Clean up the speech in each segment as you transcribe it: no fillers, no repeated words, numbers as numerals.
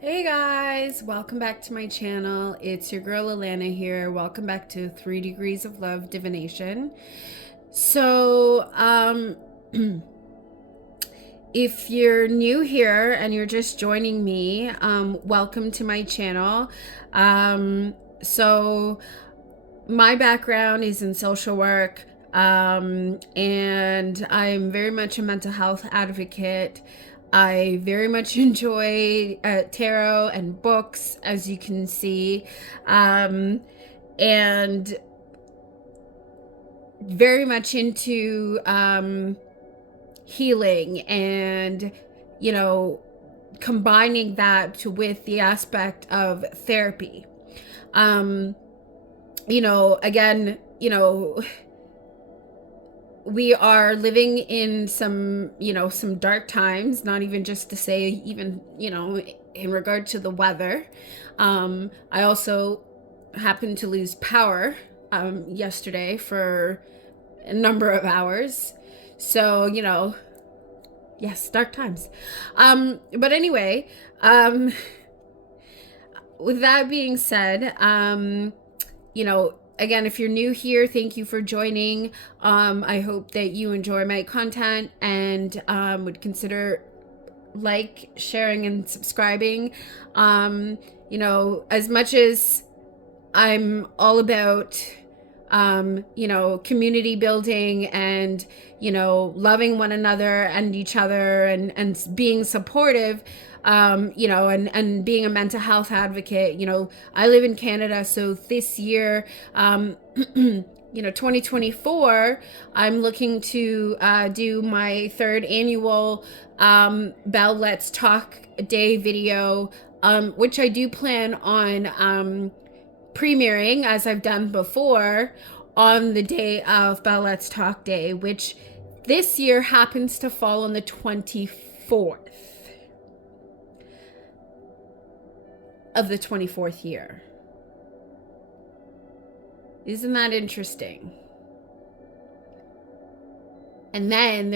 Hey guys, welcome back to my channel. It's your girl Alana here. Welcome back to 3 Degrees of Love Divination. So, if you're new here and you're just joining me, welcome to my channel. So my background is in social work, and I'm very much a mental health advocate. I very much enjoy tarot and books, as you can see, and very much into healing and, you know, combining that with the aspect of therapy. Again, we are living in some dark times, not even just to say, even, in regard to the weather. I also happened to lose power yesterday for a number of hours. So, yes, dark times. But anyway, with that being said, again, if you're new here, thank you for joining. I hope that you enjoy my content and would consider sharing, and subscribing. As much as I'm all about, community building and, loving one another and each other and being supportive, and being a mental health advocate. I live in Canada, so this year, 2024, I'm looking to do my third annual Bell Let's Talk Day video, which I do plan on premiering, as I've done before, on the day of Bell Let's Talk Day, which this year happens to fall on the 24th of the 24th year. Isn't that interesting? And then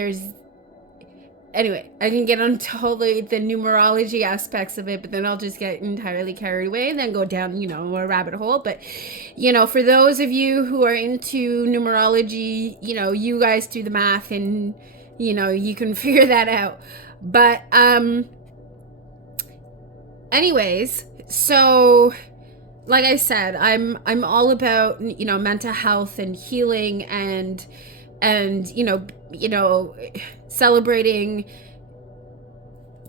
anyway, I can get into all the numerology aspects of it, but then I'll just get entirely carried away and then go down, a rabbit hole. But, for those of you who are into numerology, you guys do the math and, you can figure that out. But, anyways, so like I said, I'm all about, mental health and healing and celebrating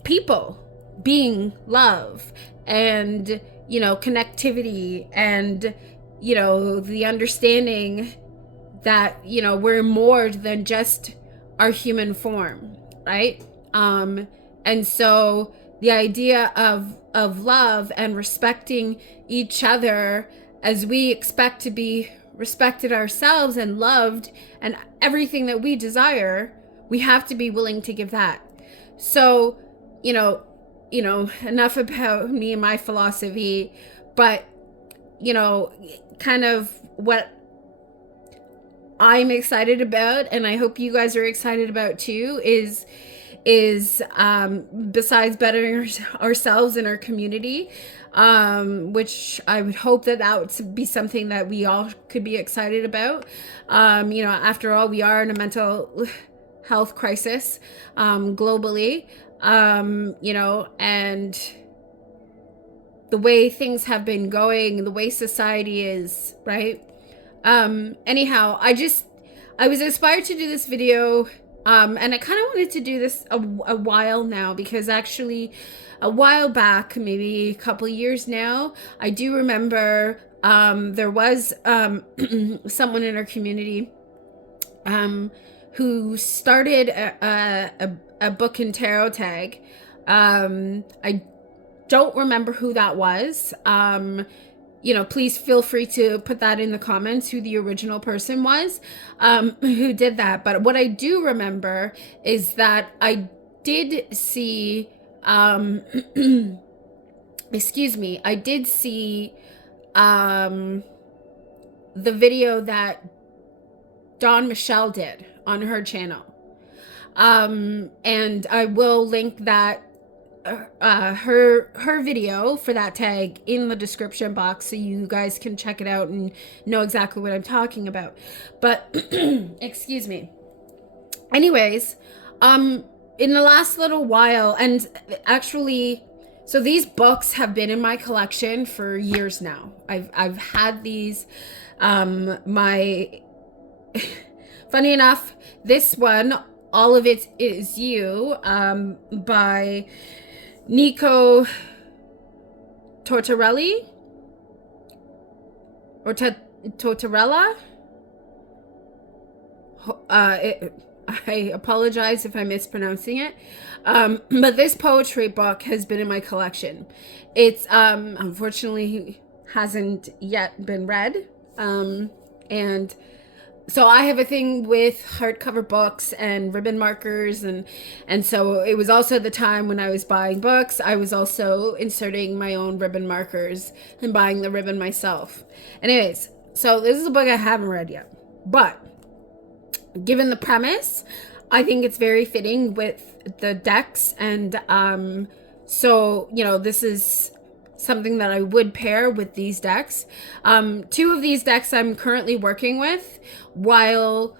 people being love and, connectivity and, the understanding that, we're more than just our human form, right? And so the idea of love and respecting each other as we expect to be respected ourselves and loved and everything that we desire, we have to be willing to give that. So, enough about me and my philosophy, but, kind of what I'm excited about, and I hope you guys are excited about too, is besides bettering ourselves and our community, which I would hope that would be something that we all could be excited about. After all, we are in a mental health crisis globally, and the way things have been going, the way society is, right? Anyhow, I was inspired to do this video. And I kind of wanted to do this a while now, because actually a while back, maybe a couple of years now, I do remember there was someone in our community who started a book and tarot tag. I don't remember who that was. Please feel free to put that in the comments, who the original person was who did that. But what I do remember is that I did see, excuse me, I did see the video that Dawn Michelle did on her channel. And I will link that her video for that tag in the description box so you guys can check it out and know exactly what I'm talking about. But excuse me. Anyways, in the last little while, and actually, so these books have been in my collection for years now. I've had these. My funny enough, this one, All of It Is You, by Nico Tortorelli or Tortorella. I apologize if I'm mispronouncing it. But this poetry book has been in my collection. It's unfortunately hasn't yet been read. And so I have a thing with hardcover books and ribbon markers, and so it was also the time when I was buying books, I was also inserting my own ribbon markers and buying the ribbon myself. Anyways, so this is a book I haven't read yet, but given the premise, I think it's very fitting with the decks, and so this is something that I would pair with these decks. Two of these decks I'm currently working with, while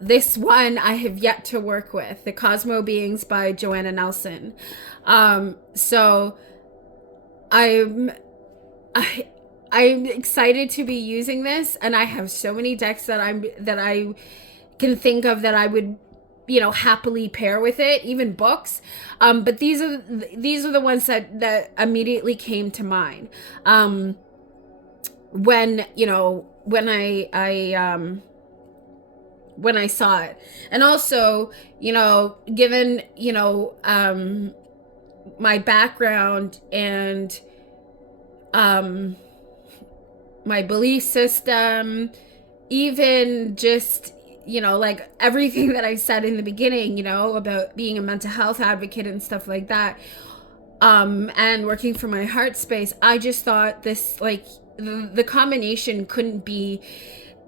this one I have yet to work with, the Cosmo Beings by Joanna Nelson. So I'm excited to be using this, and I have so many decks that I can think of that I would happily pair with it, even books. But these are the ones that immediately came to mind when I saw it. And also, given my background and my belief system, even just like everything that I said in the beginning, about being a mental health advocate and stuff like that, and working for my heart space, I just thought this, like, the combination couldn't be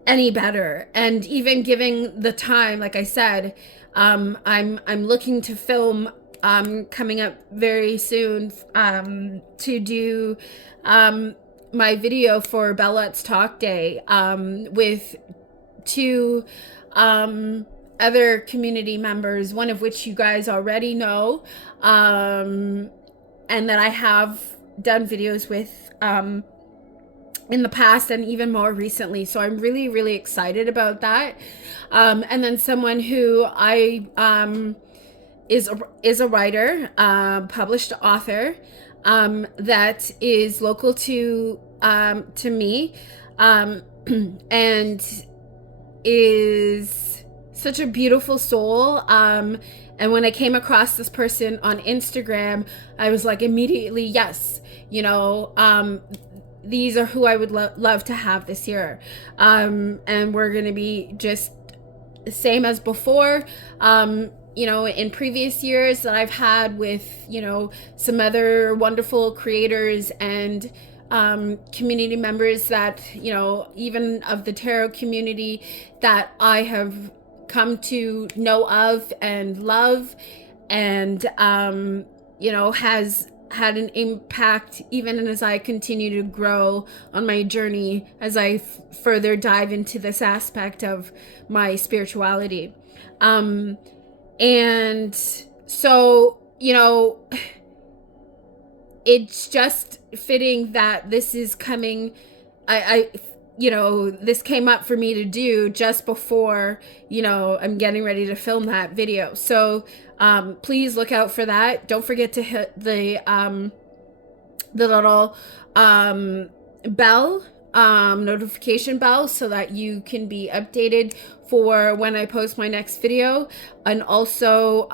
any better. And even giving the time, like I said, I'm looking to film, coming up very soon, to do, my video for Bellette's Talk Day, with two other community members, one of which you guys already know, and that I have done videos with in the past and even more recently. So I'm really, really excited about that. And then someone who is a writer, published author, that is local to me, and is such a beautiful soul. And when I came across this person on Instagram, I was like, immediately, yes, these are who I would love to have this year. And we're going to be just the same as before. In previous years that I've had with, some other wonderful creators and community members that, even of the tarot community that I have come to know of and love, and, has had an impact even as I continue to grow on my journey, as I further dive into this aspect of my spirituality. And so, it's just fitting that this is coming. This came up for me to do just before, I'm getting ready to film that video. So, please look out for that. Don't forget to hit the little, bell, notification bell, so that you can be updated for when I post my next video. And also,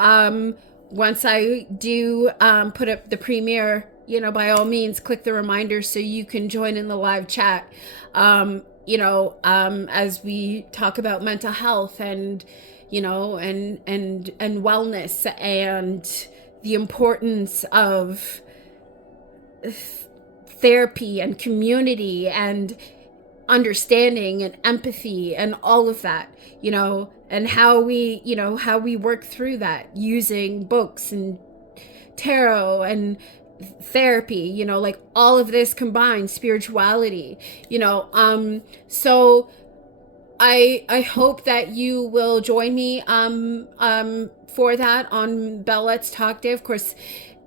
once I do put up the premiere, by all means, click the reminder so you can join in the live chat, as we talk about mental health and, and wellness, and the importance of therapy and community and understanding and empathy and all of that, and how we work through that using books and tarot and therapy, you know, like all of this combined, spirituality, you know. So I hope that you will join me for that on Bell Let's Talk Day. Of course,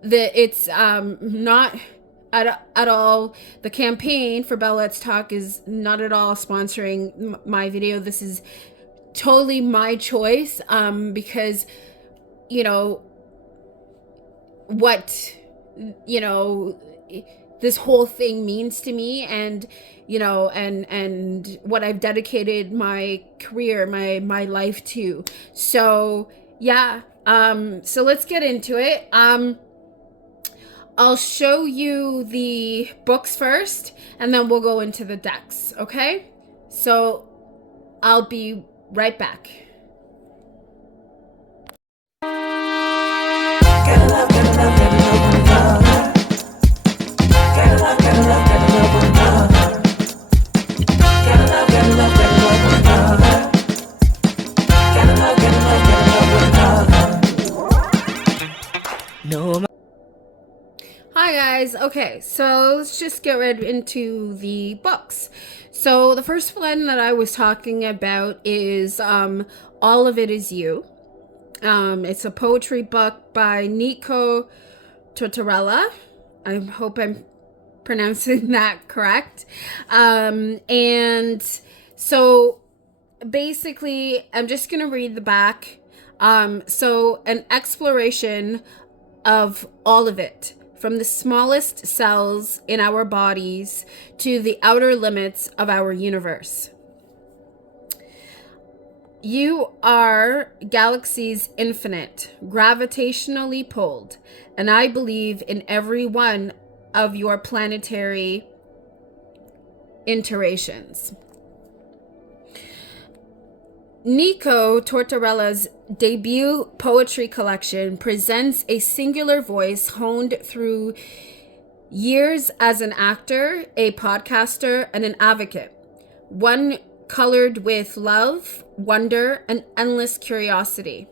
it's not at all, the campaign for Bell Let's Talk is not at all sponsoring my video. This is totally my choice, because, you know, what, you know, this whole thing means to me, and, you know, and what I've dedicated my career, my life to. So yeah, so let's get into it. I'll show you the books first, and then we'll go into the decks, okay? So I'll be right back. Gotta love, gotta love, gotta love one another. Gotta love, gotta love, gotta love one another. Gotta love, gotta love, gotta love one another. Gotta love, gotta love, gotta love one another. No. Hi guys. Okay, so let's just get right into the books. So the first one that I was talking about is All of It Is You. It's a poetry book by Nico Tortorella. I hope I'm pronouncing that correct. And so basically, I'm just going to read the back. So an exploration of all of it, from the smallest cells in our bodies to the outer limits of our universe. You are galaxies infinite, gravitationally pulled, and I believe in every one of your planetary iterations. Nico Tortorella's debut poetry collection presents a singular voice honed through years as an actor, a podcaster, and an advocate. One colored with love, wonder, and endless curiosity.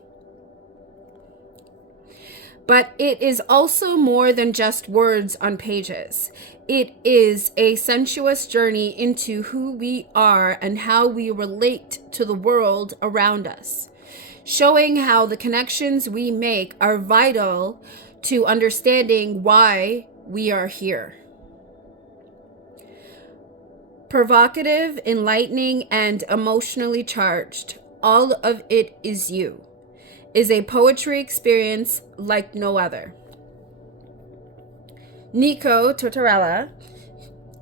But it is also more than just words on pages. It is a sensuous journey into who we are and how we relate to the world around us, showing how the connections we make are vital to understanding why we are here. Provocative, enlightening, and emotionally charged, All of It Is You is a poetry experience like no other. Nico Tortorella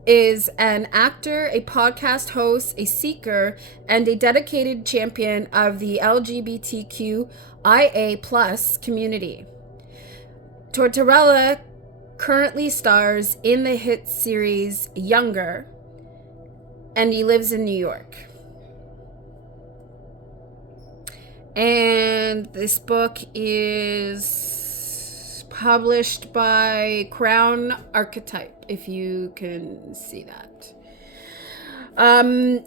is an actor, a podcast host, a seeker, and a dedicated champion of the LGBTQIA+ community. Tortorella currently stars in the hit series Younger, and he lives in New York. And this book is published by Crown Archetype, if you can see that.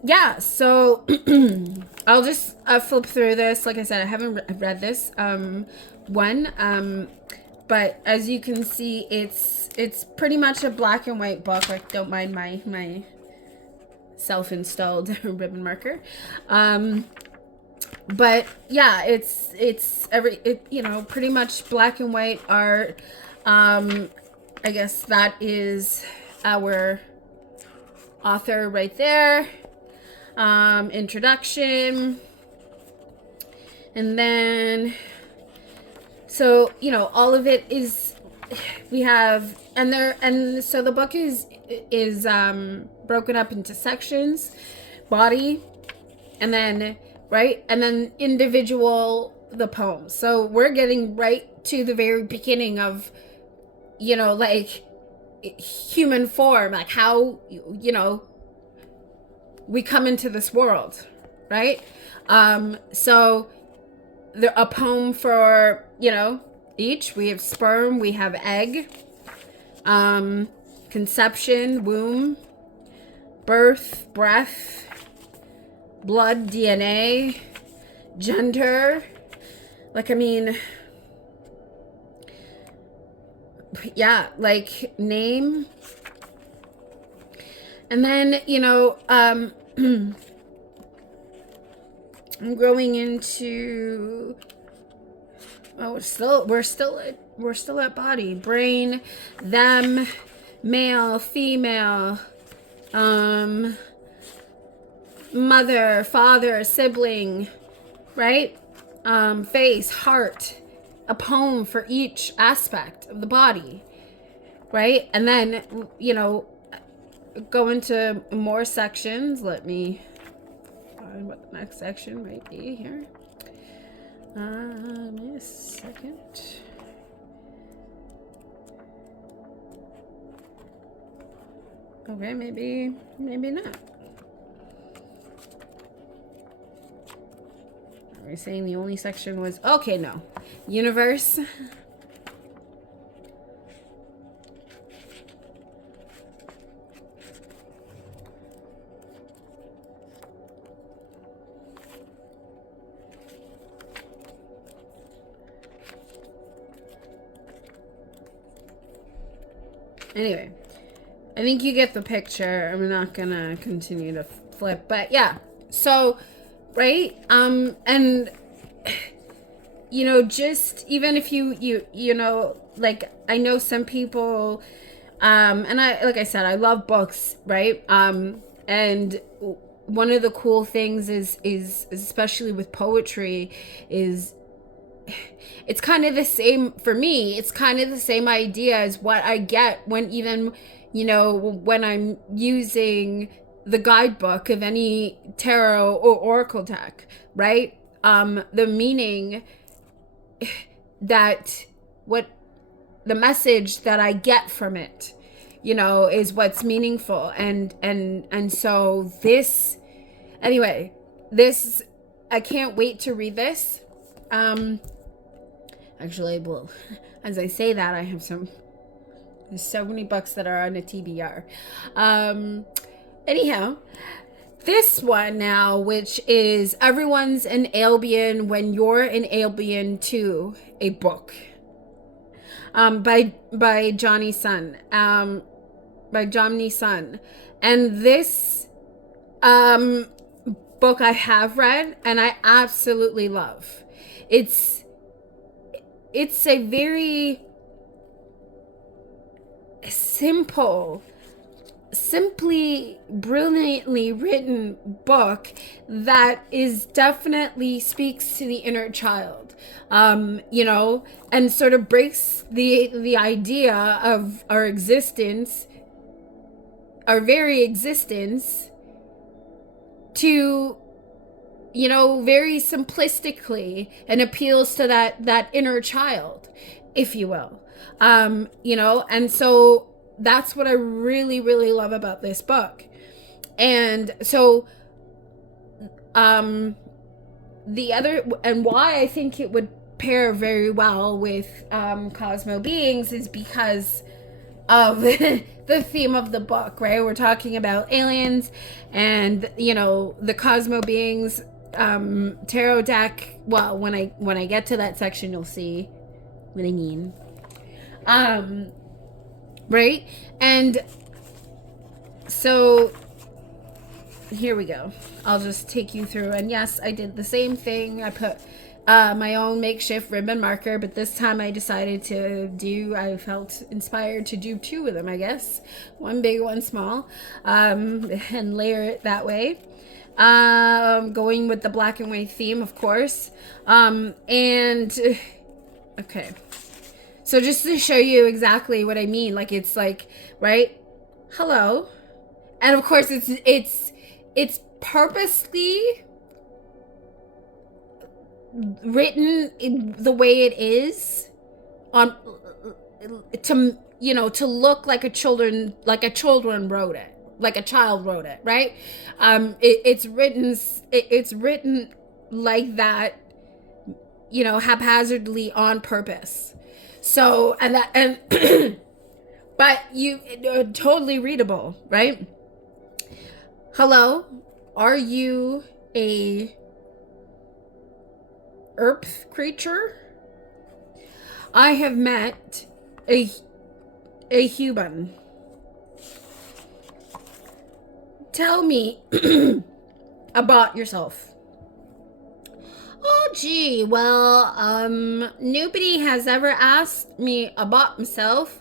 Yeah, so I'll just flip through this. Like I said, I haven't read this one, but as you can see, it's pretty much a black and white book. Like, don't mind my self-installed ribbon marker. But yeah, it's you know, pretty much black and white art. I guess that is our author right there. Introduction. And then, so, you know, all of it is, we have, and so the book is broken up into sections, body, and then, right? And then individual, the poems. So we're getting right to the very beginning of, you know, like human form, like how, you know, we come into this world, right? So a poem for, you know, each. We have sperm, we have egg, conception, womb, birth, breath, blood, DNA, gender. Like, I mean, yeah, like name. And then, I'm growing into, oh, we're still at body, brain, them, male, female, mother, father, sibling, right? Face, heart, a poem for each aspect of the body, right? And then, go into more sections. Let me find what the next section might be here. Give me a second. Okay, maybe not. Are we saying the only section was okay? No, universe. Anyway, I think you get the picture. I'm not gonna continue to flip, but yeah. So, right, and just even if you like, I know some people, and like I said, I love books, right? And one of the cool things is especially with poetry is, it's kind of the same for me. It's kind of the same idea as what I get when when I'm using the guidebook of any tarot or oracle deck, right? The meaning that what the message that I get from it, is what's meaningful. And so this, anyway, this, I can't wait to read this. Actually, well, as I say that, I have there's so many books that are on a TBR. Anyhow, this one now, which is Everyone's an Alien When You're an Alien Too, a book. By Johnny Sun. By Johnny Sun. And this book I have read and I absolutely love. It's a very simply brilliantly written book that is definitely speaks to the inner child, and sort of breaks the idea of our existence, our very existence, to very simplistically, and appeals to that inner child, if you will. And so that's what I really, really love about this book. And so, the other, and why I think it would pair very well with Cosmo Beings is because of the theme of the book, right? We're talking about aliens and, the Cosmo Beings tarot deck. Well, when I get to that section, you'll see what I mean. Right? And so here we go. I'll just take you through. And yes, I did the same thing. I put my own makeshift ribbon marker, but this time I decided I felt inspired to do two of them, I guess. One big, one small, and layer it that way. Going with the black and white theme, of course. And okay. So just to show you exactly what I mean, like, it's like, right? Hello. And of course it's purposely written in the way it is, to look like a child wrote it, right? It's written like that, haphazardly on purpose. So, but totally readable, right? Hello, are you a earth creature? I have met a a human. Tell me about yourself. Oh, gee, well, nobody has ever asked me about myself.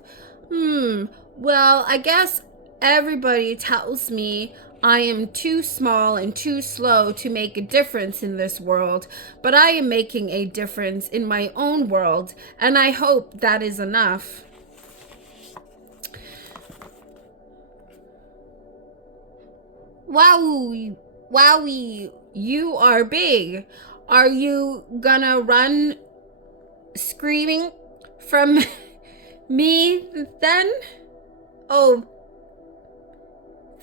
Well, I guess everybody tells me I am too small and too slow to make a difference in this world, but I am making a difference in my own world, and I hope that is enough. Wowie, you are big. Are you gonna run screaming from me then? Oh,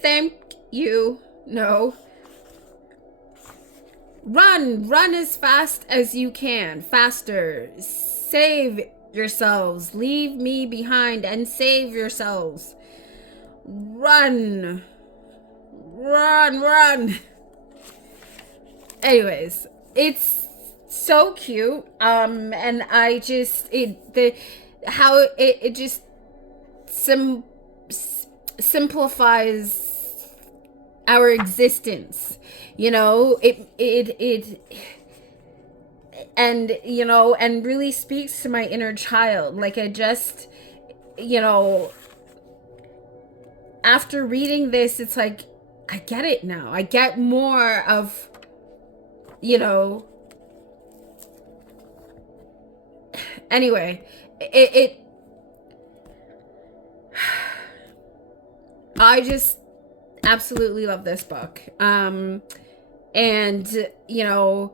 thank you. No. Run as fast as you can. Faster. Save yourselves. Leave me behind and save yourselves. Run. Anyways, it's so cute. And I just it just simplifies our existence. You know, it and you know, and really speaks to my inner child. Like, I just, you know, after reading this, it's like, I get it now. I get more of, you know, anyway, I just absolutely love this book. And, you know,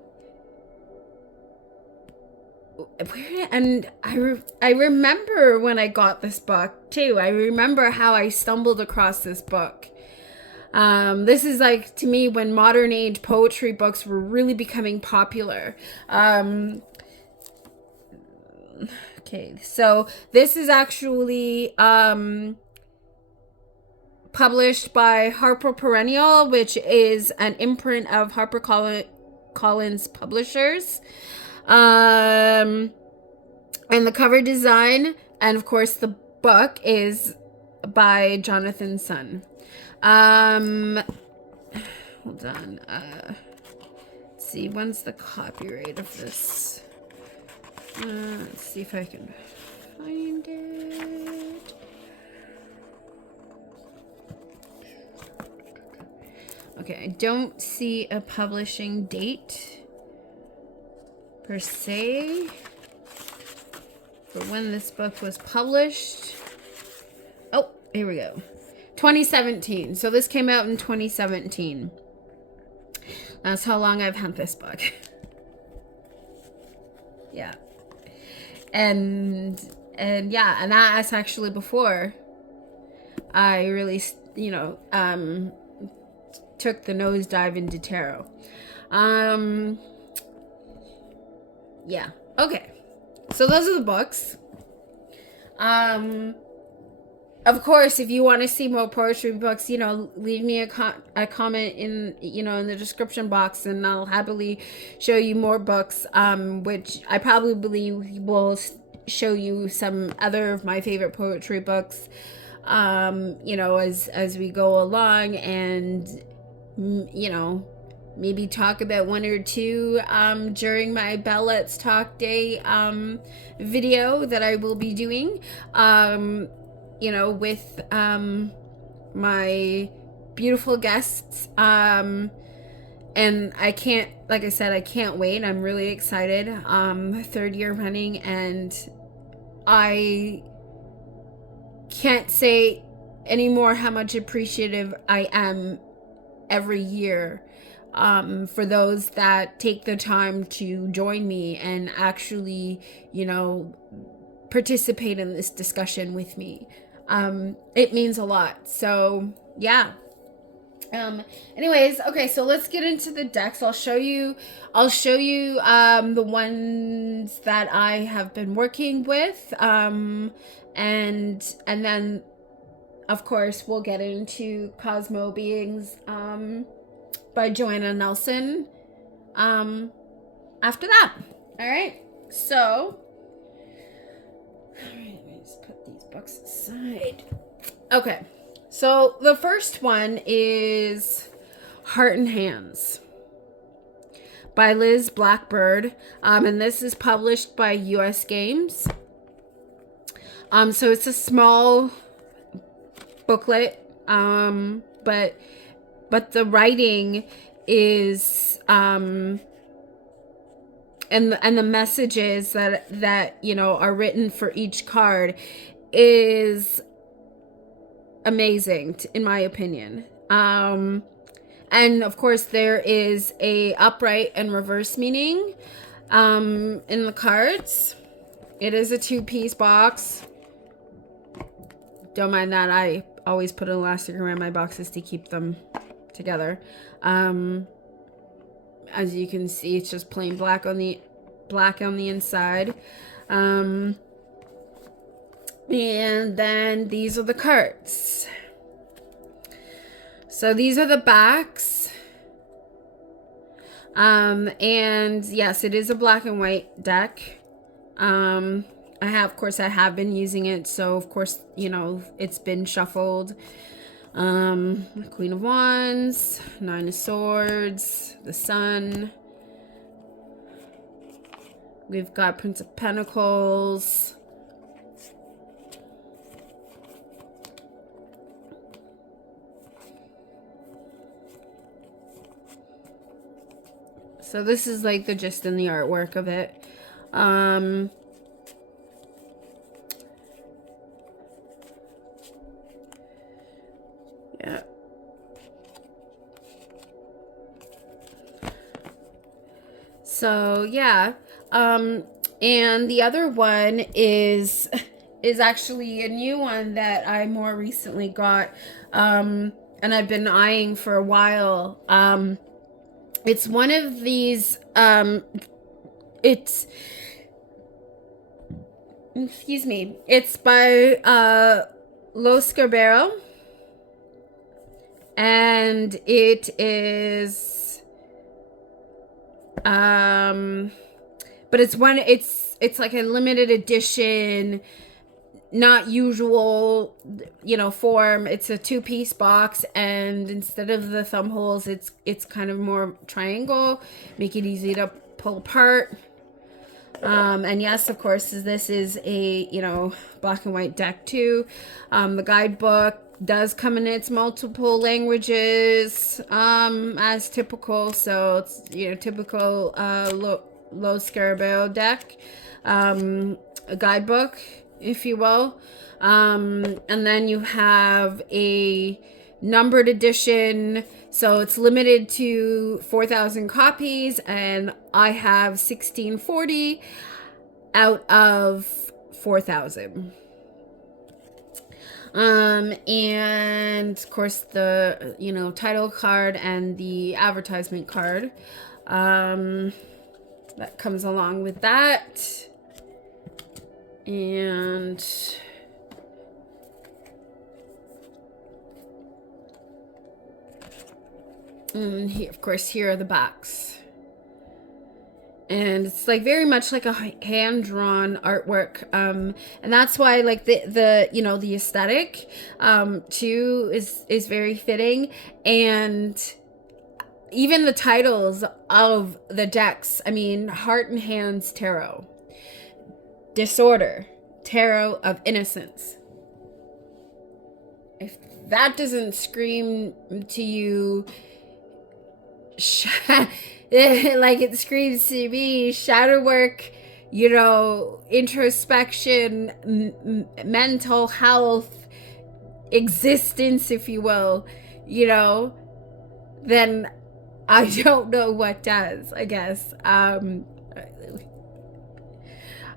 and I remember when I got this book too. I remember how I stumbled across this book. This is like, to me, when modern age poetry books were really becoming popular. Okay, so this is actually published by Harper Perennial, which is an imprint of HarperCollins Publishers. And the cover design, and of course the book, is by Jonathan Sun. Hold on. Let's see, when's the copyright of this? Let's see if I can find it. Okay, I don't see a publishing date per se for when this book was published. Oh, here we go. 2017. So this came out in 2017. That's how long I've had this book. Yeah. And yeah, and that's actually before I really, you know, took the nosedive into tarot. Yeah. Okay. So those are the books. Of course, if you want to see more poetry books, you know, leave me a comment in, you know, in the description box, and I'll happily show you more books, which I probably will show you some other of my favorite poetry books, you know, as we go along, and, you know, maybe talk about one or two during my Bell Let's Talk Day video that I will be doing. You know, with my beautiful guests. And I can't, like I said, I can't wait. I'm really excited. Third year running, and I can't say anymore how much appreciative I am every year for those that take the time to join me and actually, you know, participate in this discussion with me. It means a lot. So yeah. Anyways, okay, so let's get into the decks. I'll show you the ones that I have been working with. And then of course we'll get into Cosmo Beings by Joanna Nelson after that. All right. So, all right, let me just put these box aside. Okay, so the first one is Heart and Hands by Liz Blackbird, and this is published by US Games. So it's a small booklet, but the writing is and the messages that are written for each card is amazing, in my opinion. And of course there is a upright and reverse meaning in the cards. It is a 2-piece box. Don't mind that. I always put elastic around my boxes to keep them together. As you can see, it's just plain black on the inside. And then these are the cards. So these are the backs. And yes, it is a black and white deck. I have been using it, so of course, it's been shuffled. Queen of Wands, Nine of Swords, the Sun. We've got Prince of Pentacles. So this is like the gist in the artwork of it. Yeah. So yeah. And the other one is actually a new one that I more recently got, and I've been eyeing for a while. It's one of these, it's by Los Scarabeo, and it is, but it's like a limited edition, not usual, form. It's a 2-piece box, and instead of the thumb holes, it's kind of more triangle, make it easy to pull apart. And yes, of course, this is a black and white deck too. The guidebook does come in its multiple languages, as typical. So it's typical Los Scarabeo deck, a guidebook, if you will. And then you have a numbered edition, so it's limited to 4,000 copies, and I have 1640 out of 4,000. And of course the title card and the advertisement card that comes along with that. And here, of course, here are the backs. And it's like very much like a hand-drawn artwork, and that's why like the aesthetic too is very fitting. And even the titles of the decks, Heart and Hands Tarot, Disorder, Tarot of Innocence. If that doesn't scream to you, like it screams to me, shadow work, introspection, mental health, existence, if you will, then I don't know what does, I guess.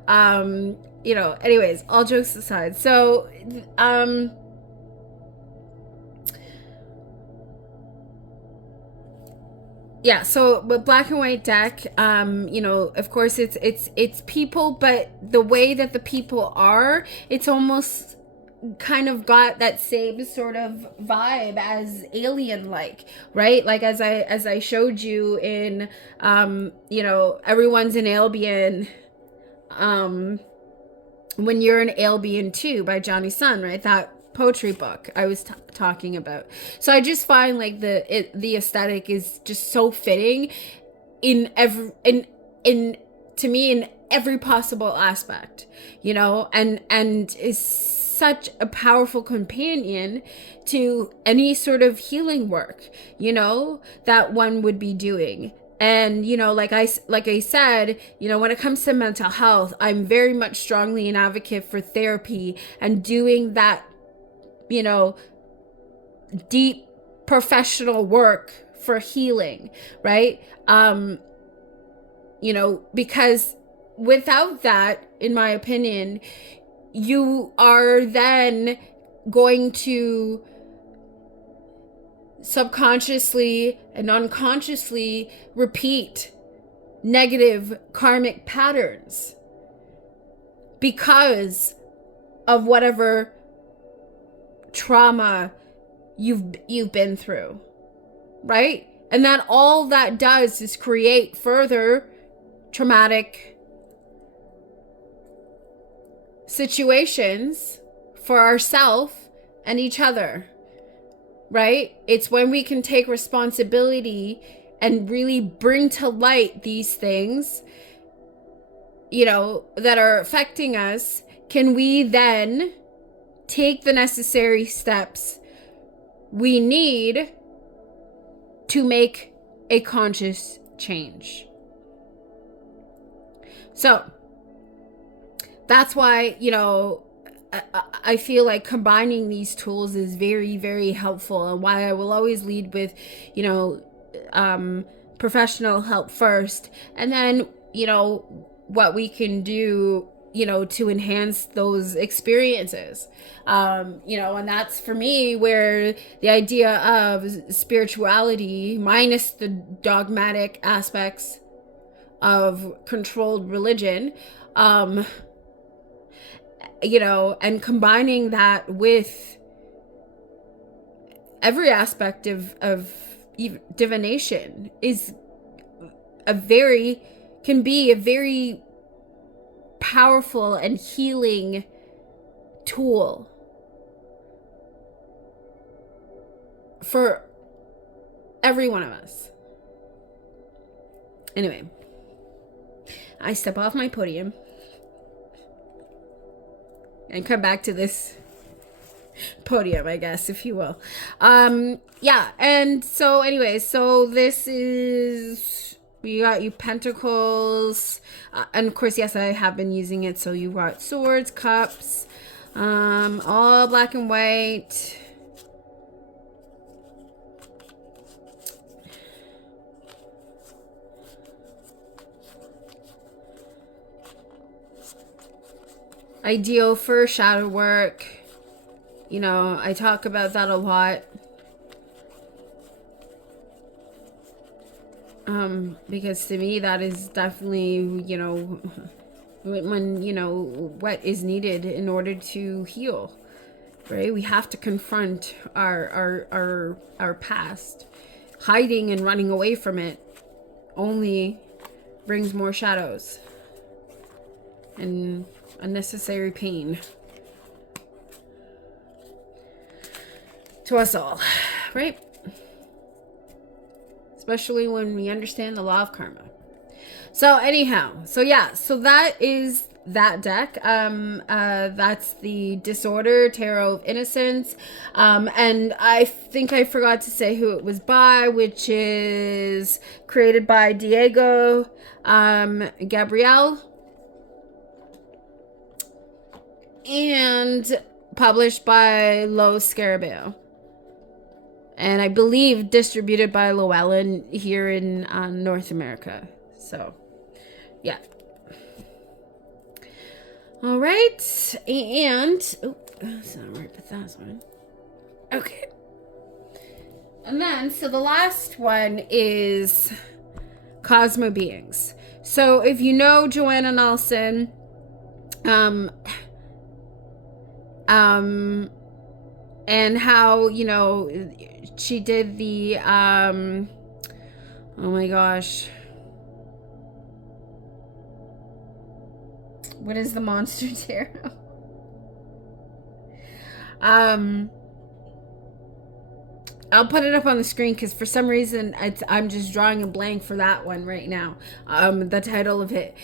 Anyways, all jokes aside. So, yeah, so but black and white deck, of course it's people, but the way that the people are, it's almost kind of got that same sort of vibe as alien like, right? Like as I showed you in everyone's an alien, When You're an Alien Too by Johnny Sun, right? That poetry book I was talking about. So I just find like the aesthetic is just so fitting in every in to me in every possible aspect, you know, and is such a powerful companion to any sort of healing work, you know, that one would be doing. And, you know, like I said, you know, when it comes to mental health, I'm very much strongly an advocate for therapy and doing that, you know, deep professional work for healing, right? You know, because without that, in my opinion, you are then going to subconsciously and unconsciously repeat negative karmic patterns because of whatever trauma you've been through, right? And that all that does is create further traumatic situations for ourselves and each other, right? It's when we can take responsibility and really bring to light these things, you know, that are affecting us, can we then take the necessary steps we need to make a conscious change. So that's why, you know, I feel like combining these tools is very, very helpful, and why I will always lead with, you know, professional help first, and then, you know, what we can do, you know, to enhance those experiences. You know, and that's for me where the idea of spirituality minus the dogmatic aspects of controlled religion, you know, and combining that with every aspect of divination is can be a very powerful and healing tool for every one of us. Anyway, I step off my podium and come back to this podium, I guess, if you will. Yeah, and so anyway, so this is, we got you pentacles, and of course, yes, I have been using it. So you got swords, cups, all black and white. Ideal for shadow work. You know, I talk about that a lot. Because to me, that is definitely, you know, when, you know, what is needed in order to heal, right? We have to confront our past. Hiding and running away from it only brings more shadows and unnecessary pain to us all, right? Especially when we understand the law of karma. So anyhow, so yeah, so that is that deck. That's the Disorder Tarot of Innocence. And I think I forgot to say who it was by, which is created by Diego Gabriel and published by Los Scarabeo. And I believe distributed by Llewellyn here in North America. So, yeah. All right. And, oh, that's not right, but that's one. Okay. And then, so the last one is Cosmo Beings. So, if you know Joanna Nelson, and how, you know, she did the, oh my gosh, What is the Monster Tarot? I'll put it up on the screen because for some reason I'm just drawing a blank for that one right now. The title of it,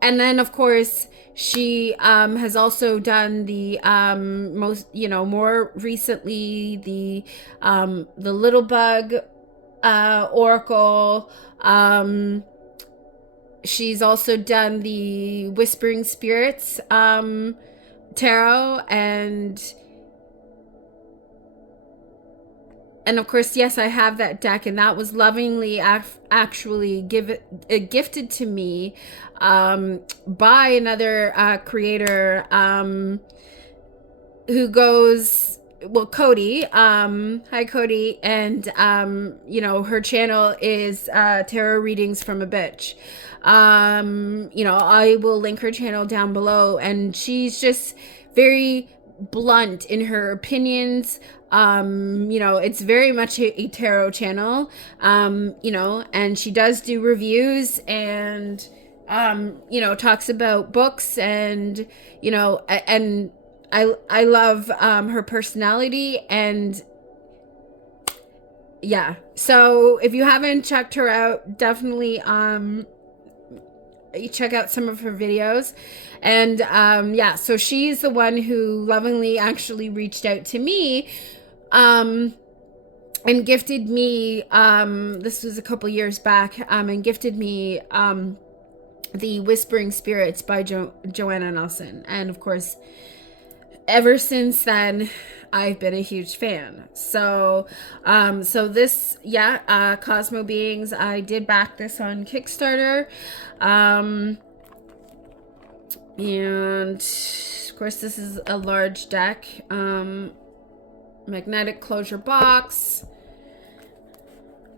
and then of course she has also done the more recently the Little Bug Oracle. She's also done the Whispering Spirits tarot, and of course, yes, I have that deck, and that was lovingly actually gifted to me by another creator who goes, well, Cody. Hi, Cody. And, her channel is Tarot Readings from a Bitch. I will link her channel down below, and she's just very blunt in her opinions. It's very much a tarot channel, and she does do reviews and, talks about books and, and I love, her personality and yeah. So if you haven't checked her out, definitely, check out some of her videos. And so she's the one who lovingly actually reached out to me and gifted me, this was a couple years back, and gifted me the Whispering Spirits by Joanna Nelson. And of course, ever since then, I've been a huge fan. So this, Cosmo Beings, I did back this on Kickstarter. And of course, this is a large deck. Magnetic closure box,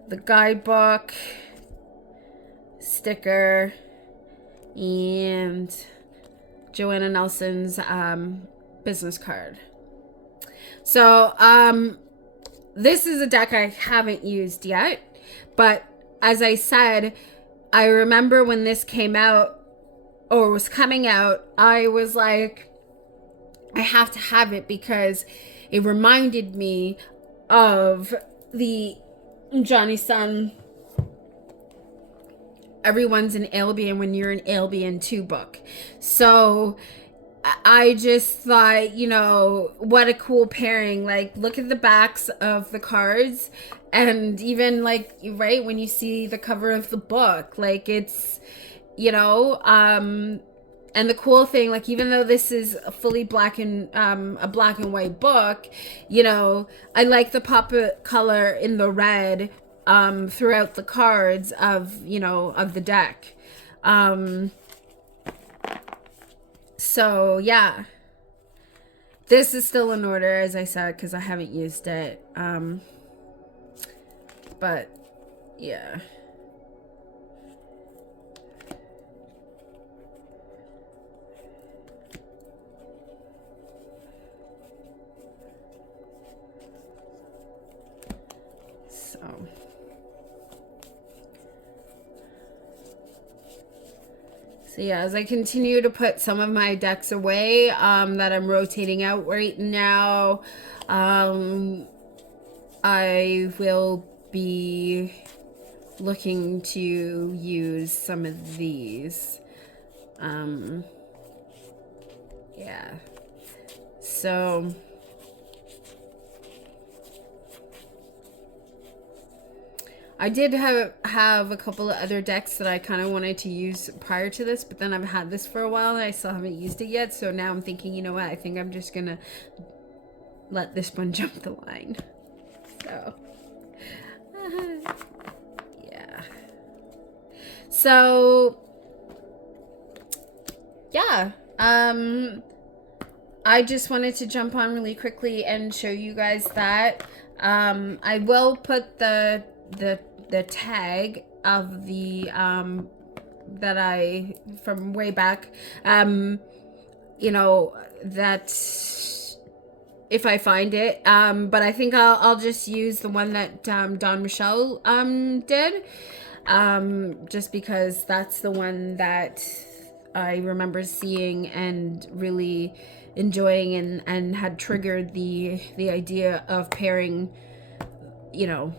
the guidebook, sticker, and Joanna Nelson's business card. So this is a deck I haven't used yet, but as I said, I remember when this came out or was coming out, I was like, I have to have it because it reminded me of the Johnny Sun Everyone's an Albion When You're an Albion 2 book. So I just thought, what a cool pairing. Like, look at the backs of the cards, and even like, right, when you see the cover of the book, like, it's, and the cool thing, like, even though this is a fully a black and white book, I like the pop of color in the red throughout the cards of the deck. So yeah, this is still in order, as I said, because I haven't used it. But yeah. So yeah, as I continue to put some of my decks away that I'm rotating out right now, I will be looking to use some of these. Yeah. So I did have a couple of other decks that I kind of wanted to use prior to this, but then I've had this for a while and I still haven't used it yet. So now I'm thinking, you know what? I think I'm just gonna let this one jump the line. So, yeah. So, yeah. I just wanted to jump on really quickly and show you guys that. I will put the tag of the that I from way back, that if I find it, but I think I'll just use the one that Don Michelle did, just because that's the one that I remember seeing and really enjoying, and had triggered the idea of pairing, you know.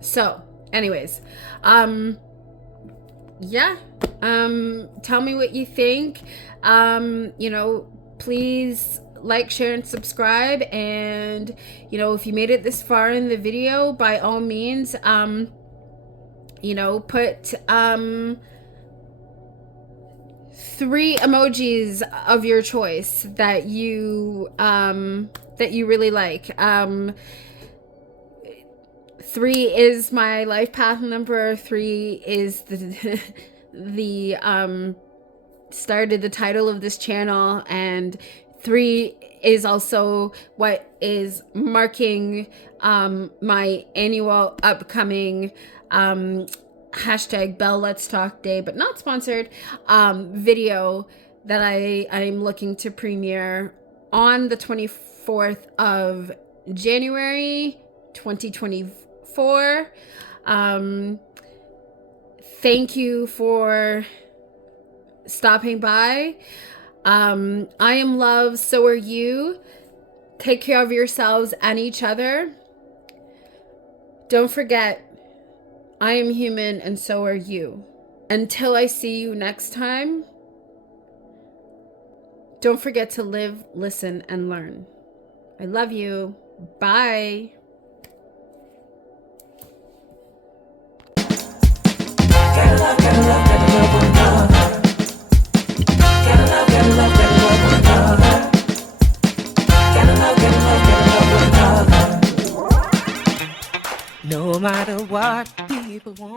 So anyways, yeah, tell me what you think. Please like, share, and subscribe. And if you made it this far in the video, by all means, put 3 emojis of your choice that you really like. 3 is my life path number. 3 is the started the title of this channel, and 3 is also what is marking my annual upcoming hashtag Bell Let's Talk Day, but not sponsored, video that I'm looking to premiere on the 24th of January 2024. Thank you for stopping by. I am love, so are you. Take care of yourselves and each other. Don't forget, I am human and so are you. Until I see you next time, don't forget to live, listen, and learn. I love you. Bye. Gotta love, gotta love, gotta love one another. Gotta love, gotta love, gotta love one another. Gotta love, gotta love, gotta love one another. No matter what people want.